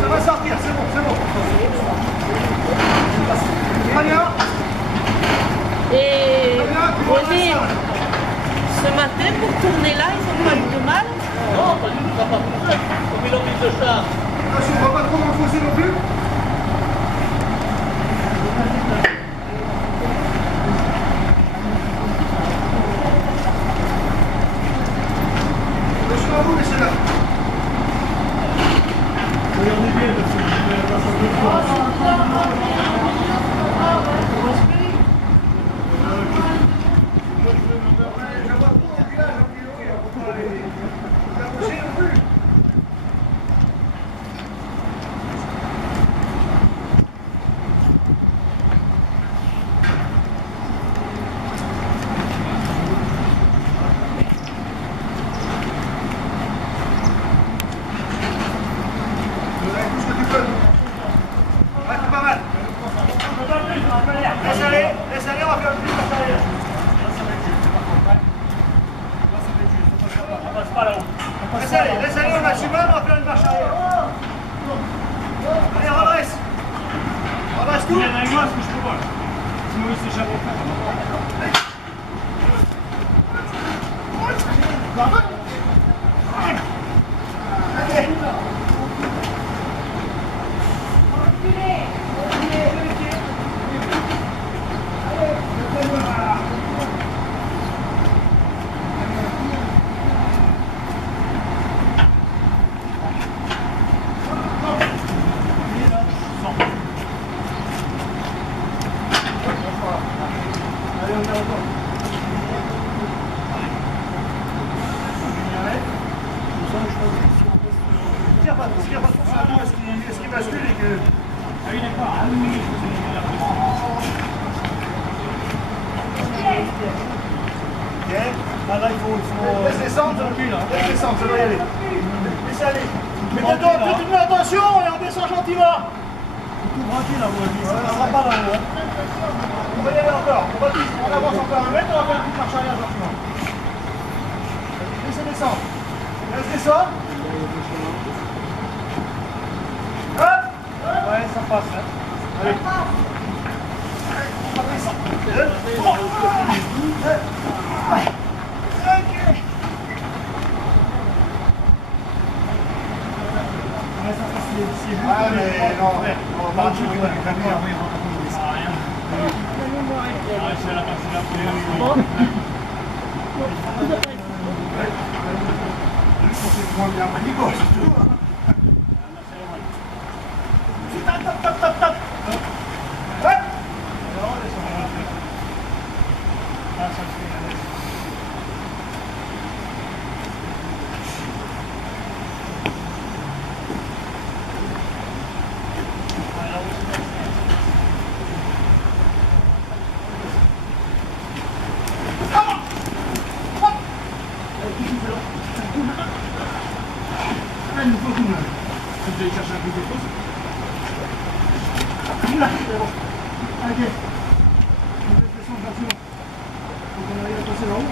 Ça va sortir, c'est bon, c'est bon. Très bien. Et René, ce matin, pour tourner là, ils n'ont pas eu de mal? Non, pas du tout, ça va pas tout seul. Comme ils ont mis de char. Attention, on ne va pas trop dans le fossé non plus. Attention à vous, messieurs là. Regardez bien parce que je vais passer deux fois. Laisse aller, on va faire une petite marche arrière. On passe pas là-haut. Laisse aller au maximum, on va faire une marche arrière. Allez, redresse. Redresse tout. Viens avec moi parce que je peux pas. Sinon il s'échappe. Est-ce qu'il bascule et que... Ah oui, d'accord. Ah oui, Ok. là, il faut... Laisse descendre, laisse descendre, ça doit y aller. Laisse aller. Mais faites attention et on descend gentiment. Tout tranquille, là, vous ça passera pas là-haut. On va y aller encore. On avance encore un mètre, on va faire une petite marche arrière gentiment. Laissez descendre. Laisse descendre. Ouais, ça passe. Hein. Allez. Ah mais non, on va pas tout le C'est la partie là. c'est moins bien manigot, surtout. Top. Vous allez chercher un peu de pause. Ok. On va descendre gentiment. Faut qu'on arrive à passer là-haut.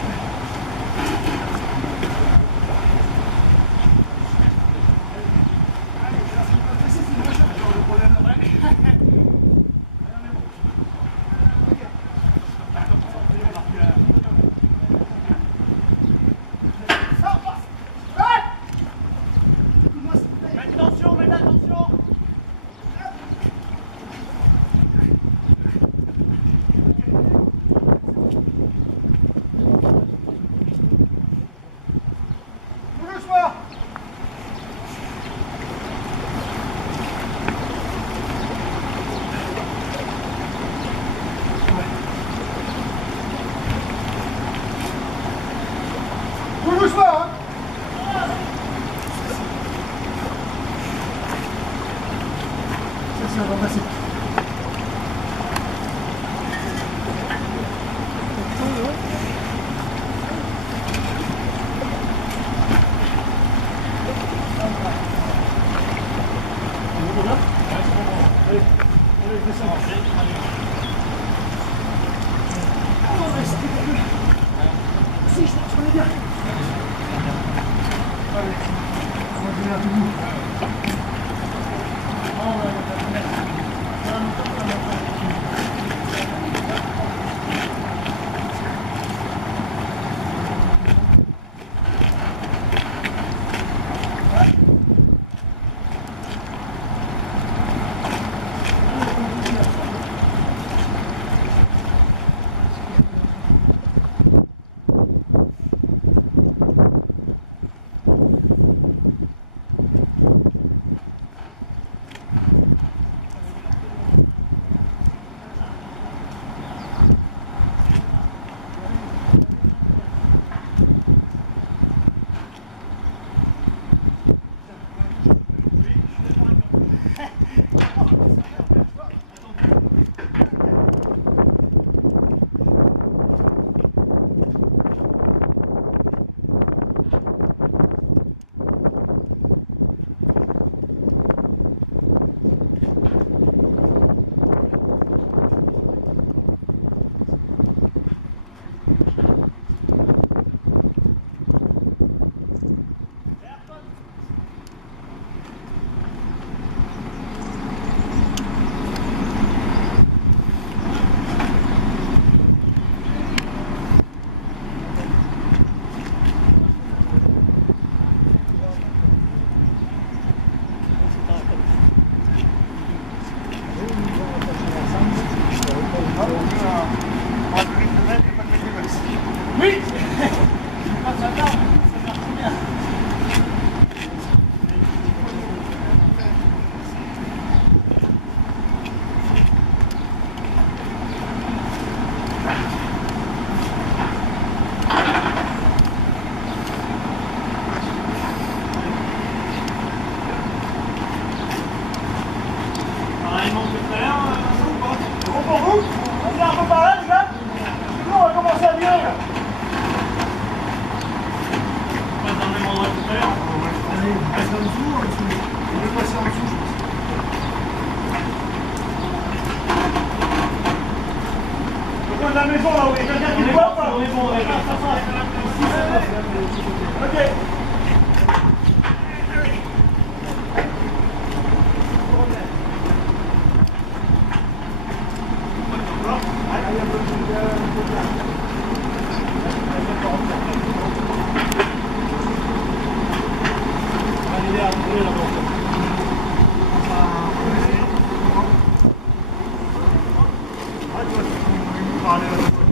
la maison là, oui. Quelqu'un qui ne voit pas. On est bon, on est bon. Ok. Allez, à brûler la banque. Ah, tu vois, tu peux parler là.